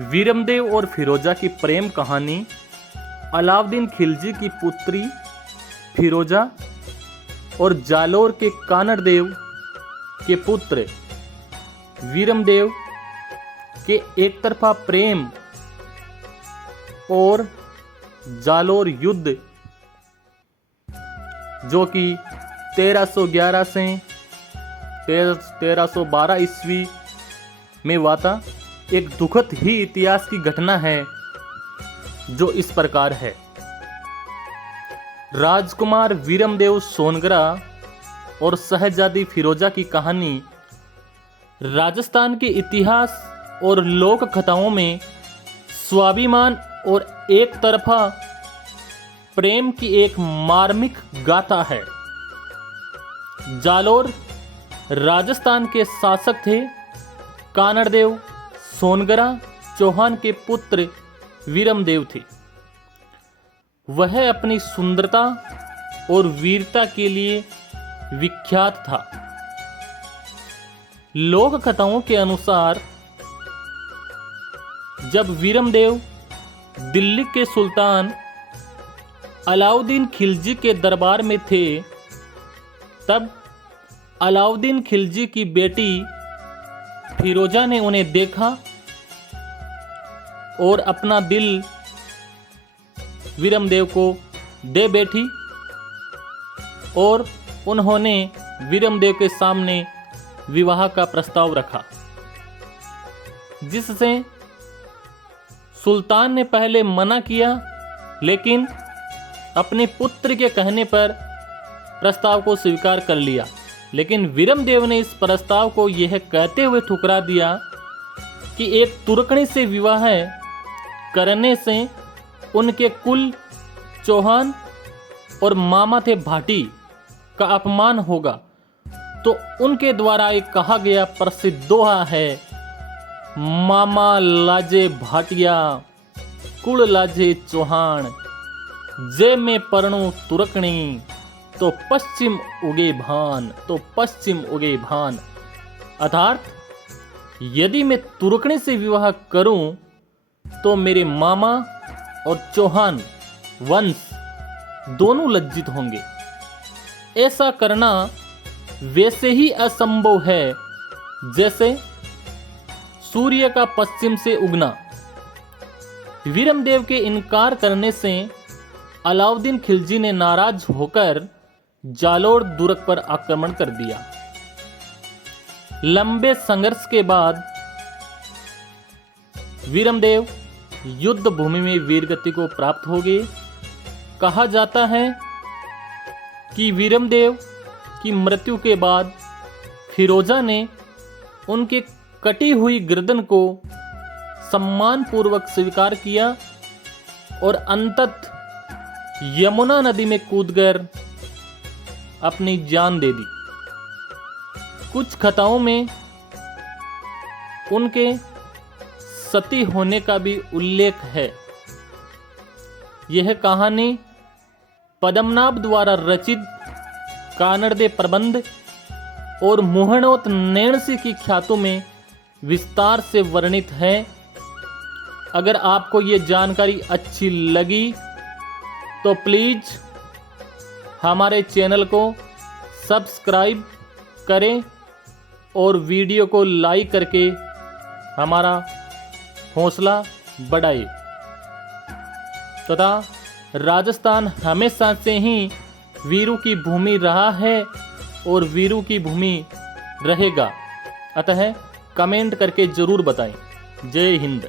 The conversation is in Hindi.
वीरमदेव और फिरोजा की प्रेम कहानी, अलाउद्दीन खिलजी की पुत्री फिरोजा और जालोर के कानड़देव के पुत्र वीरमदेव के एक तरफा प्रेम और जालोर युद्ध जो कि 1311 से 1312 ईस्वी में हुआ था, एक दुखद ही इतिहास की घटना है जो इस प्रकार है। राजकुमार वीरमदेव सोनगरा और शहजादी फिरोजा की कहानी राजस्थान के इतिहास और लोक कथाओं में स्वाभिमान और एक तरफा प्रेम की एक मार्मिक गाथा है। जालोर राजस्थान के शासक थे। कानड़देव सोनगरा चौहान के पुत्र वीरमदेव थे। वह अपनी सुंदरता और वीरता के लिए विख्यात था। लोक कथाओं के अनुसार जब वीरमदेव दिल्ली के सुल्तान अलाउद्दीन खिलजी के दरबार में थे, तब अलाउद्दीन खिलजी की बेटी फिरोजा ने उन्हें देखा और अपना दिल वीरमदेव को दे बैठी और उन्होंने वीरमदेव के सामने विवाह का प्रस्ताव रखा, जिससे सुल्तान ने पहले मना किया, लेकिन अपने पुत्र के कहने पर प्रस्ताव को स्वीकार कर लिया। लेकिन वीरमदेव ने इस प्रस्ताव को यह कहते हुए ठुकरा दिया कि एक तुर्कनी से विवाह करने से उनके कुल चौहान और मामा थे भाटी का अपमान होगा। तो उनके द्वारा एक कहा गया प्रसिद्ध दोहा है, मामा लाजे भाटिया कुल लाजे चौहान, जे में परणु तुर्कनी तो पश्चिम उगे भान, तो पश्चिम उगे भान। अर्थात यदि मैं तुर्कनी से विवाह करूं तो मेरे मामा और चौहान वंश दोनों लज्जित होंगे। ऐसा करना वैसे ही असंभव है जैसे सूर्य का पश्चिम से उगना। वीरमदेव के इनकार करने से अलाउद्दीन खिलजी ने नाराज होकर जालोर दुर्ग पर आक्रमण कर दिया। लंबे संघर्ष के बाद वीरमदेव युद्ध भूमि में वीरगति को प्राप्त हो गए। कहा जाता है कि वीरमदेव की मृत्यु के बाद फिरोजा ने उनके कटी हुई गर्दन को सम्मानपूर्वक स्वीकार किया और अंततः यमुना नदी में कूदकर अपनी जान दे दी। कुछ कथाओं में उनके सती होने का भी उल्लेख है। यह कहानी पद्मनाभ द्वारा रचित कानड़दे प्रबंध और मुहणोत नैणसी की ख्यातों में विस्तार से वर्णित है। अगर आपको यह जानकारी अच्छी लगी तो प्लीज हमारे चैनल को सब्सक्राइब करें और वीडियो को लाइक करके हमारा हौसला बढ़ाएं। तथा राजस्थान हमेशा से ही वीरों की भूमि रहा है और वीरों की भूमि रहेगा। अतः कमेंट करके जरूर बताएं। जय हिंद।